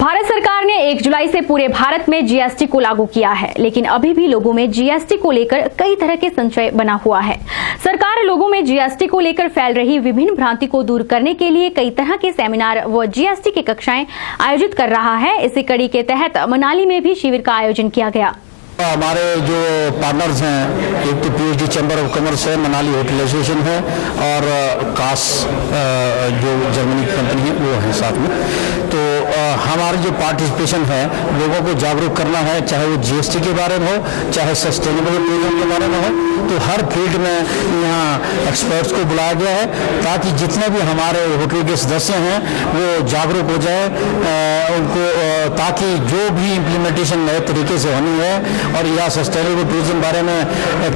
भारत सरकार ने 1 जुलाई से पूरे भारत में जीएसटी को लागू किया है, लेकिन अभी भी लोगों में जीएसटी को लेकर कई तरह के संशय बना हुआ है। सरकार लोगों में जीएसटी को लेकर फैल रही विभिन्न भ्रांति को दूर करने के लिए कई तरह के सेमिनार व जीएसटी की कक्षाएं आयोजित कर रहा है। इसी कड़ी के तहत मनाली में भी शिविर का आयोजन किया गया। हमारे जो पार्टनर्स हैं, एक तो पीएचडी चैम्बर ऑफ कॉमर्स है, मनाली होटल एसोसिएशन है और कास जो जर्मनी की कंपनी है वो है साथ में। तो हमारी जो पार्टिसिपेशन है, लोगों को जागरूक करना है, चाहे वो जीएसटी के बारे में हो, चाहे सस्टेनेबल टूरिज्म के बारे में हो। तो हर फील्ड में यहाँ एक्सपर्ट्स को बुलाया गया है ताकि जितने भी हमारे होटल के सदस्य हैं वो जागरूक हो जाए उनको, ताकि जो भी इम्प्लीमेंटेशन नए तरीके से होनी है और या सस्टेनेबल टूरिज्म बारे में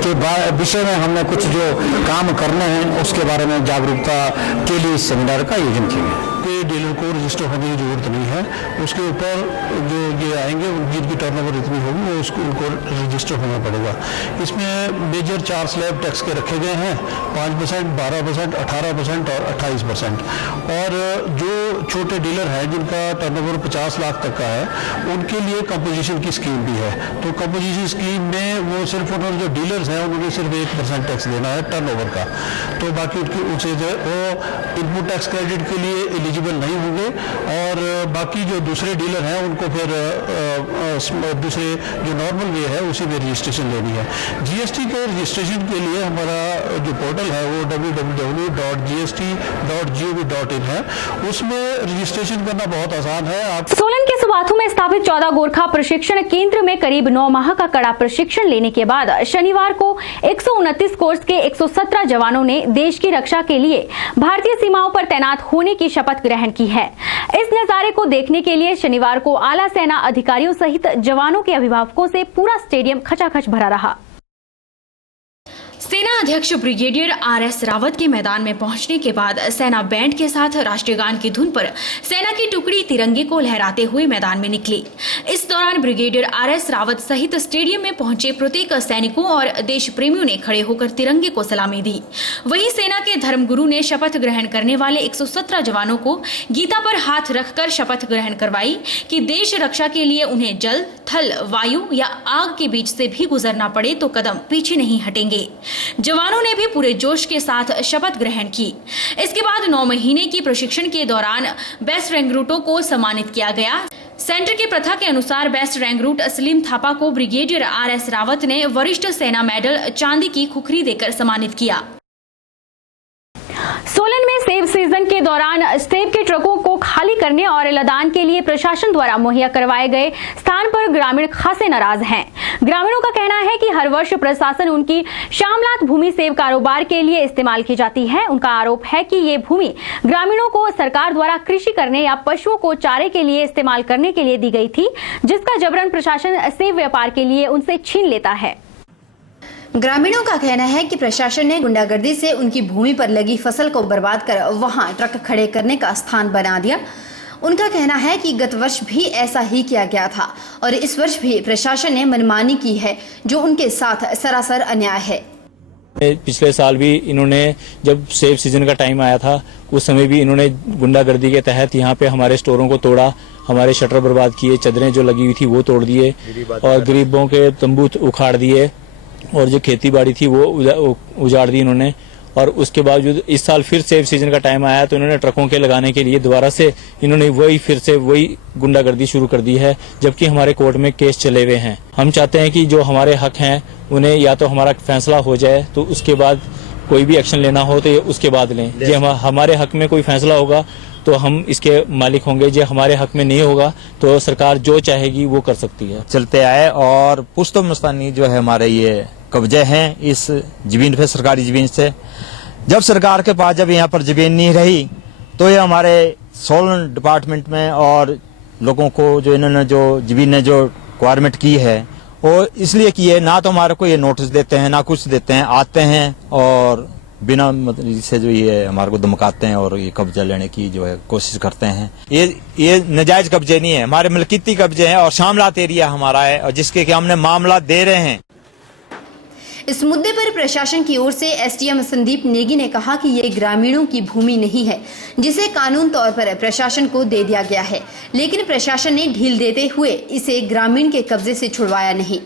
के विषय में हमने कुछ जो काम करने हैं उसके बारे में जागरूकता के लिए इस सेमिनार का आयोजन किया गया। डीलर को रजिस्टर होने की जरूरत नहीं है, उसके ऊपर जो ये आएंगे जिनकी टर्नओवर इतनी होगी वो उनको रजिस्टर होना पड़ेगा। इसमें मेजर 4 स्लैब टैक्स के रखे गए हैं, 5%, 12%, 18% और 28%। और जो छोटे डीलर हैं जिनका टर्नओवर 50 लाख तक का है उनके लिए कंपोजिशन की स्कीम भी है। तो कंपोजिशन स्कीम में वो सिर्फ उन्होंने जो डीलर्स हैं उन्होंने सिर्फ 1% टैक्स देना है टर्नओवर का, तो बाकी उनसे वो इनपुट टैक्स क्रेडिट के लिए एलिजिबल नहीं होंगे। और बाकी जो दूसरे डीलर हैं उनको फिर दूसरे जो नॉर्मल वे है उसी में रजिस्ट्रेशन लेनी है। जीएसटी के रजिस्ट्रेशन के लिए हमारा जो पोर्टल है वो www.gst.gov.in है, उसमें रजिस्ट्रेशन करना बहुत आसान है। सोलन के सुबाथू में स्थापित 14 गोरखा प्रशिक्षण केंद्र में करीब 9 माह का कड़ा प्रशिक्षण लेने के बाद शनिवार को 129 कोर्स के 117 जवानों ने देश की रक्षा के लिए भारतीय सीमाओं पर तैनात होने की शपथ ग्रहण की है। इस नजारे को देखने के लिए शनिवार को आला सेना अधिकारियों सहित जवानों के अभिभावकों से पूरा स्टेडियम खचाखच भरा रहा। सेना अध्यक्ष ब्रिगेडियर आर.एस. रावत के मैदान में पहुंचने के बाद सेना बैंड के साथ राष्ट्रीय गान की धुन पर सेना की टुकड़ी तिरंगे को लहराते हुए मैदान में निकली। इस दौरान ब्रिगेडियर आर.एस. रावत सहित स्टेडियम में पहुंचे प्रत्येक सैनिकों और देश प्रेमियों ने खड़े होकर तिरंगे को सलामी दी। वहीं सेना के धर्मगुरु ने शपथ ग्रहण करने वाले 117 जवानों को गीता पर हाथ रखकर शपथ ग्रहण करवाई कि देश रक्षा के लिए उन्हें जल, थल, वायु या आग के बीच से भी गुजरना पड़े तो कदम पीछे नहीं हटेंगे। जवानों ने भी पूरे जोश के साथ शपथ ग्रहण की। इसके बाद 9 महीने की प्रशिक्षण के दौरान बेस्ट रैंकरूटों को सम्मानित किया गया। सेंटर की प्रथा के अनुसार बेस्ट रैंकरूट सलीम थापा को ब्रिगेडियर आर.एस. रावत ने वरिष्ठ सेना मेडल चांदी की खुखरी देकर सम्मानित किया। सोलन में सेब सीजन के दौरान सेब के ट्रकों को खाली करने और लदान के लिए प्रशासन द्वारा मुहैया करवाए गए स्थान पर ग्रामीण खासे नाराज हैं। ग्रामीणों का कहना है कि हर वर्ष प्रशासन उनकी शामलात भूमि सेब कारोबार के लिए इस्तेमाल की जाती है। उनका आरोप है कि ये भूमि ग्रामीणों को सरकार द्वारा कृषि करने या पशुओं को चारे के लिए इस्तेमाल करने के लिए दी गई थी, जिसका जबरन प्रशासन सेब व्यापार के लिए उनसे छीन लेता है। ग्रामीणों का कहना है कि प्रशासन ने गुंडागर्दी से उनकी भूमि पर लगी फसल को बर्बाद कर वहां ट्रक खड़े करने का स्थान बना दिया। उनका कहना है कि गत वर्ष भी ऐसा ही किया गया था और इस वर्ष भी प्रशासन ने मनमानी की है, जो उनके साथ सरासर अन्याय है। पिछले साल भी इन्होंने, जब सेब सीजन का टाइम आया था, उस समय भी इन्होंने गुंडागर्दी के तहत यहाँ पे हमारे स्टोरों को तोड़ा, हमारे शटर बर्बाद किए, चादरें जो लगी हुई थी वो तोड़ दिए और गरीबों के तंबू उखाड़ दिए और जो खेती बाड़ी थी वो उजाड़ दी इन्होंने। और उसके बावजूद इस साल फिर सेब सीजन का टाइम आया तो इन्होंने ट्रकों के लगाने के लिए दोबारा से इन्होंने फिर से वही गुंडागर्दी शुरू कर दी है, जबकि हमारे कोर्ट में केस चले हुए हैं। हम चाहते हैं कि जो हमारे हक हैं उन्हें या तो हमारा फैसला हो जाए, तो उसके बाद कोई भी एक्शन लेना हो तो उसके बाद लें। जी हमारे हक में कोई फैसला होगा तो हम इसके मालिक होंगे, जो हमारे हक में नहीं होगा तो सरकार जो चाहेगी वो कर सकती है। चलते आए और पुश्तो मस्तानी जो है हमारे ये कब्जे हैं इस जमीन पे, सरकारी जमीन से। जब सरकार के पास जब यहाँ पर जमीन नहीं रही तो ये हमारे सोलन डिपार्टमेंट में और लोगों को जो इन्होंने जो जमीन जो रिक्वायरमेंट की है और इसलिए की है, ना तो हमारे को ये नोटिस देते हैं ना कुछ देते हैं, आते हैं और बिना मतलब से जो ये हमारे को धमकाते हैं और ये कब्जा लेने की जो है कोशिश करते हैं। ये नाजायज कब्जे नहीं है, हमारे मलकिती कब्जे हैं और शामलात एरिया हमारा है और जिसके कि हमने मामला दे रहे हैं। इस मुद्दे पर प्रशासन की ओर से एसडीएम संदीप नेगी ने कहा कि ये ग्रामीणों की भूमि नहीं है जिसे कानून तौर पर प्रशासन को दे दिया गया है, लेकिन प्रशासन ने ढील देते हुए इसे ग्रामीण के कब्जे से छुड़वाया नहीं।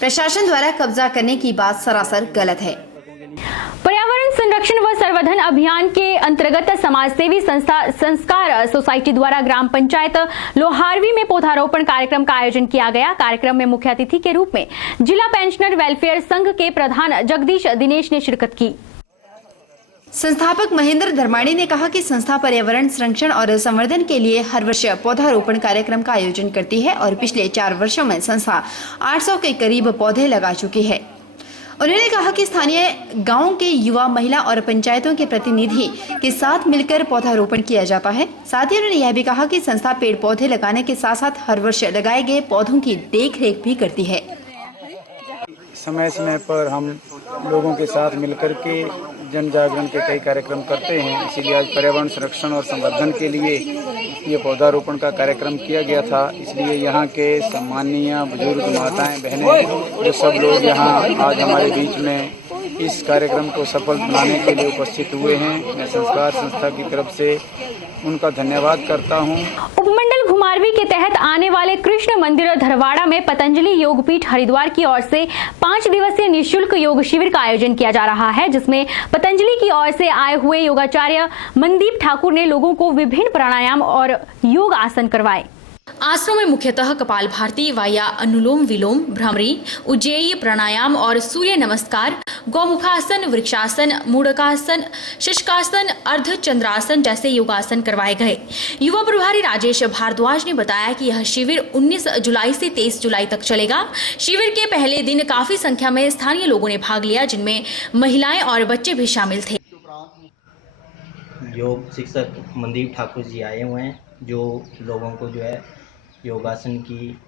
प्रशासन द्वारा कब्जा करने की बात सरासर गलत है। पर्यावरण संरक्षण व संवर्धन अभियान के अंतर्गत समाजसेवी संस्था संस्कार सोसाइटी द्वारा ग्राम पंचायत लोहारवी में पौधारोपण कार्यक्रम का आयोजन किया गया। कार्यक्रम में मुख्य अतिथि के रूप में जिला पेंशनर वेलफेयर संघ के प्रधान जगदीश दिनेश ने शिरकत की। संस्थापक महेंद्र धर्माणी ने कहा कि संस्था पर्यावरण संरक्षण और संवर्धन के लिए हर वर्ष पौधारोपण कार्यक्रम का आयोजन करती है और पिछले 4 वर्षों में संस्था 800 के करीब पौधे लगा चुकी है। उन्होंने कहा कि स्थानीय गांवों के युवा, महिला और पंचायतों के प्रतिनिधि के साथ मिलकर पौधारोपण किया जाता है। साथ ही उन्होंने यह भी कहा कि संस्था पेड़ पौधे लगाने के साथ साथ हर वर्ष लगाए गए पौधों की देखरेख भी करती है। समय समय पर हम लोगों के साथ मिलकर के जन जागरण के कई कार्यक्रम करते हैं। इसीलिए आज पर्यावरण संरक्षण और संवर्धन के लिए ये पौधारोपण का कार्यक्रम किया गया था। इसलिए यहाँ के सम्माननीय बुजुर्ग माताएं, बहनें, जो सब लोग यहाँ आज हमारे बीच में इस कार्यक्रम को सफल बनाने के लिए उपस्थित हुए हैं, मैं संस्कार संस्था की तरफ से उनका धन्यवाद करता हूँ। उपमंडल घुमारवी के तहत आने वाले कृष्ण मंदिर धरवाड़ा में पतंजलि योगपीठ हरिद्वार की ओर से 5 दिवसीय निःशुल्क योग शिविर का आयोजन किया जा रहा है, जिसमें पतंजलि की ओर से आए हुए योगाचार्य मनदीप ठाकुर ने लोगों को विभिन्न प्राणायाम और योग आसन करवाए। आसनों में मुख्यतः कपालभाति, वाया, अनुलोम विलोम, भ्रामरी, उज्जेयी प्राणायाम और सूर्य नमस्कार, गौमुखासन, वृक्षासन, मूढ़कासन, शशकासन, अर्ध चंद्रासन जैसे योगासन करवाए गए। युवा प्रभारी राजेश भारद्वाज ने बताया कि यह शिविर 19 जुलाई से 23 जुलाई तक चलेगा। शिविर के पहले दिन काफी संख्या में स्थानीय लोगों ने भाग लिया, जिनमें महिलाएं और बच्चे भी शामिल थे। योग शिक्षक मनदीप ठाकुर जी आए हुए हैं, जो लोगों को जो है योगासन की,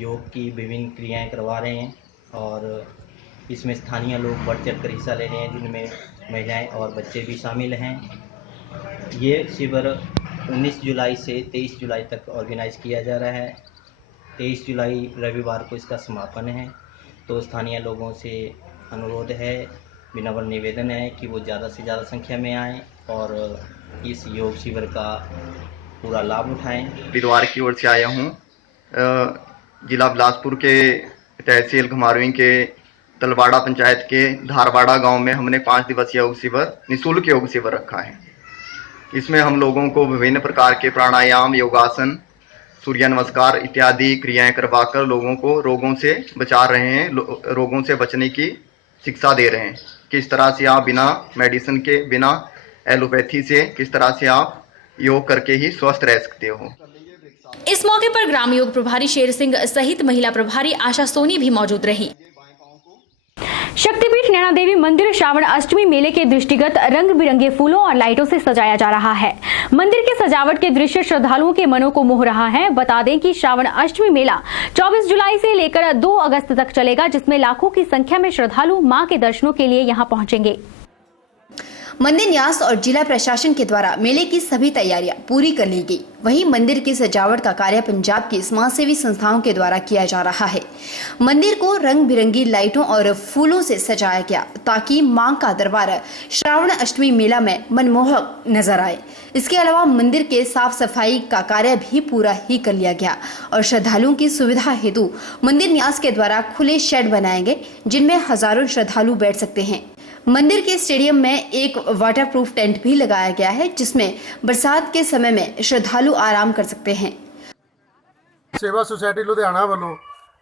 योग की विभिन्न क्रियाएं करवा रहे हैं और इसमें स्थानीय लोग बढ़ चढ़ कर हिस्सा ले रहे हैं, जिनमें महिलाएं और बच्चे भी शामिल हैं। ये शिविर 19 जुलाई से 23 जुलाई तक ऑर्गेनाइज किया जा रहा है। 23 जुलाई रविवार को इसका समापन है। तो स्थानीय लोगों से अनुरोध है, विनम्र निवेदन है कि वो ज़्यादा से ज़्यादा संख्या में आएँ और इस योग शिविर का पूरा लाभ उठाएं। हरिद्वार की ओर से आया हूँ। जिला बिलासपुर के तहसील घुमारवी के तलवाड़ा पंचायत के धारवाड़ा गांव में हमने 5 दिवसीय योग शिविर, निःशुल्क योग शिविर रखा है। इसमें हम लोगों को विभिन्न प्रकार के प्राणायाम, योगासन, सूर्य नमस्कार इत्यादि क्रियाएं करवाकर लोगों को रोगों से बचा रहे हैं, रोगों से बचने की शिक्षा दे रहे हैं। किस तरह से आप बिना मेडिसिन के, बिना एलोपैथी से किस तरह से आप योग करके ही स्वस्थ रह सकते हो। इस मौके पर ग्राम योग प्रभारी शेर सिंह सहित महिला प्रभारी आशा सोनी भी मौजूद रही। शक्तिपीठ नैना देवी मंदिर श्रावण अष्टमी मेले के दृष्टिगत रंग बिरंगे फूलों और लाइटों से सजाया जा रहा है। मंदिर के सजावट के दृश्य श्रद्धालुओं के मनों को मोह रहा है। बता दें कि श्रावण अष्टमी मेला 24 जुलाई से लेकर 2 अगस्त तक चलेगा, जिसमें लाखों की संख्या में श्रद्धालु मां के दर्शनों के लिए यहां पहुंचेंगे। मंदिर न्यास और जिला प्रशासन के द्वारा मेले की सभी तैयारियां पूरी कर ली गई। वहीं मंदिर की सजावट का कार्य पंजाब की समाजसेवी संस्थाओं के द्वारा किया जा रहा है। मंदिर को रंग बिरंगी लाइटों और फूलों से सजाया गया ताकि मां का दरबार श्रावण अष्टमी मेला में मनमोहक नजर आए। इसके अलावा मंदिर के साफ सफाई का कार्य भी पूरा ही कर लिया गया और श्रद्धालुओं की सुविधा हेतु मंदिर न्यास के द्वारा खुले शेड बनाए गए, जिनमें हजारों श्रद्धालु बैठ सकते हैं। मंदिर के स्टेडियम में एक वाटरप्रूफ टेंट भी लगाया गया है, जिसमें बरसात के समय में श्रद्धालु आराम कर सकते हैं। सेवा सोसाइटी लुधियाना वालों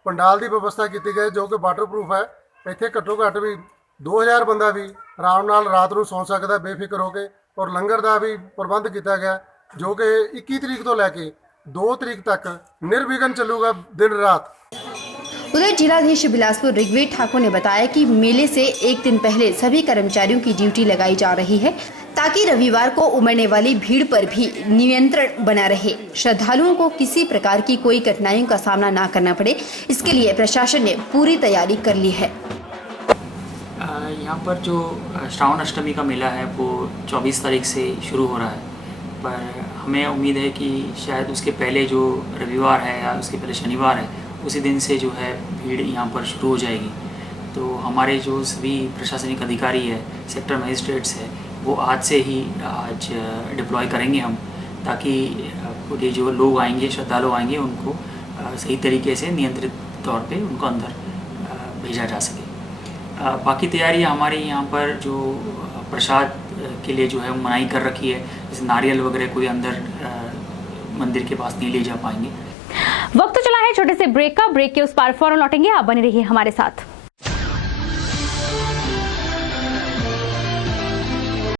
पंडाल की व्यवस्था की गई, जो कि वाटरप्रूफ है। इत्थे घट्टो घट्ट भी 2000 बंदा भी आराम नाल रात को सौ सकता बेफिक्र होकर, और लंगर का भी प्रबंध किया गया, जो कि 21 तरीक तो लैके 2 तरीक तक निर्विघ्न चलूगा दिन रात। उधर जिलाधीश बिलासपुर ऋग्वेद ठाकुर ने बताया कि मेले से एक दिन पहले सभी कर्मचारियों की ड्यूटी लगाई जा रही है, ताकि रविवार को उमड़ने वाली भीड़ पर भी नियंत्रण बना रहे, श्रद्धालुओं को किसी प्रकार की कोई कठिनाइयों का सामना ना करना पड़े। इसके लिए प्रशासन ने पूरी तैयारी कर ली है। यहाँ पर जो श्रावण अष्टमी का मेला है वो 24 तारीख से शुरू हो रहा है, पर हमें उम्मीद है कि शायद उसके पहले जो रविवार है या उसके पहले शनिवार है, उसी दिन से जो है भीड़ यहाँ पर शुरू हो जाएगी। तो हमारे जो सभी प्रशासनिक अधिकारी है, सेक्टर मजिस्ट्रेट्स है, वो आज से ही आज डिप्लॉय करेंगे हम, ताकि ये जो लोग आएंगे, श्रद्धालु आएंगे, उनको सही तरीके से नियंत्रित तौर पे उनको अंदर भेजा जा सके। बाकी तैयारी हमारे यहाँ पर जो प्रसाद के लिए जो है मनाही कर रखी है, जैसे नारियल वगैरह कोई अंदर मंदिर के पास नहीं ले जा पाएंगे। वक्त चला है छोटे से ब्रेक का। ब्रेक के उस पार फौरन लौटेंगे, आप बने रहिए हमारे साथ।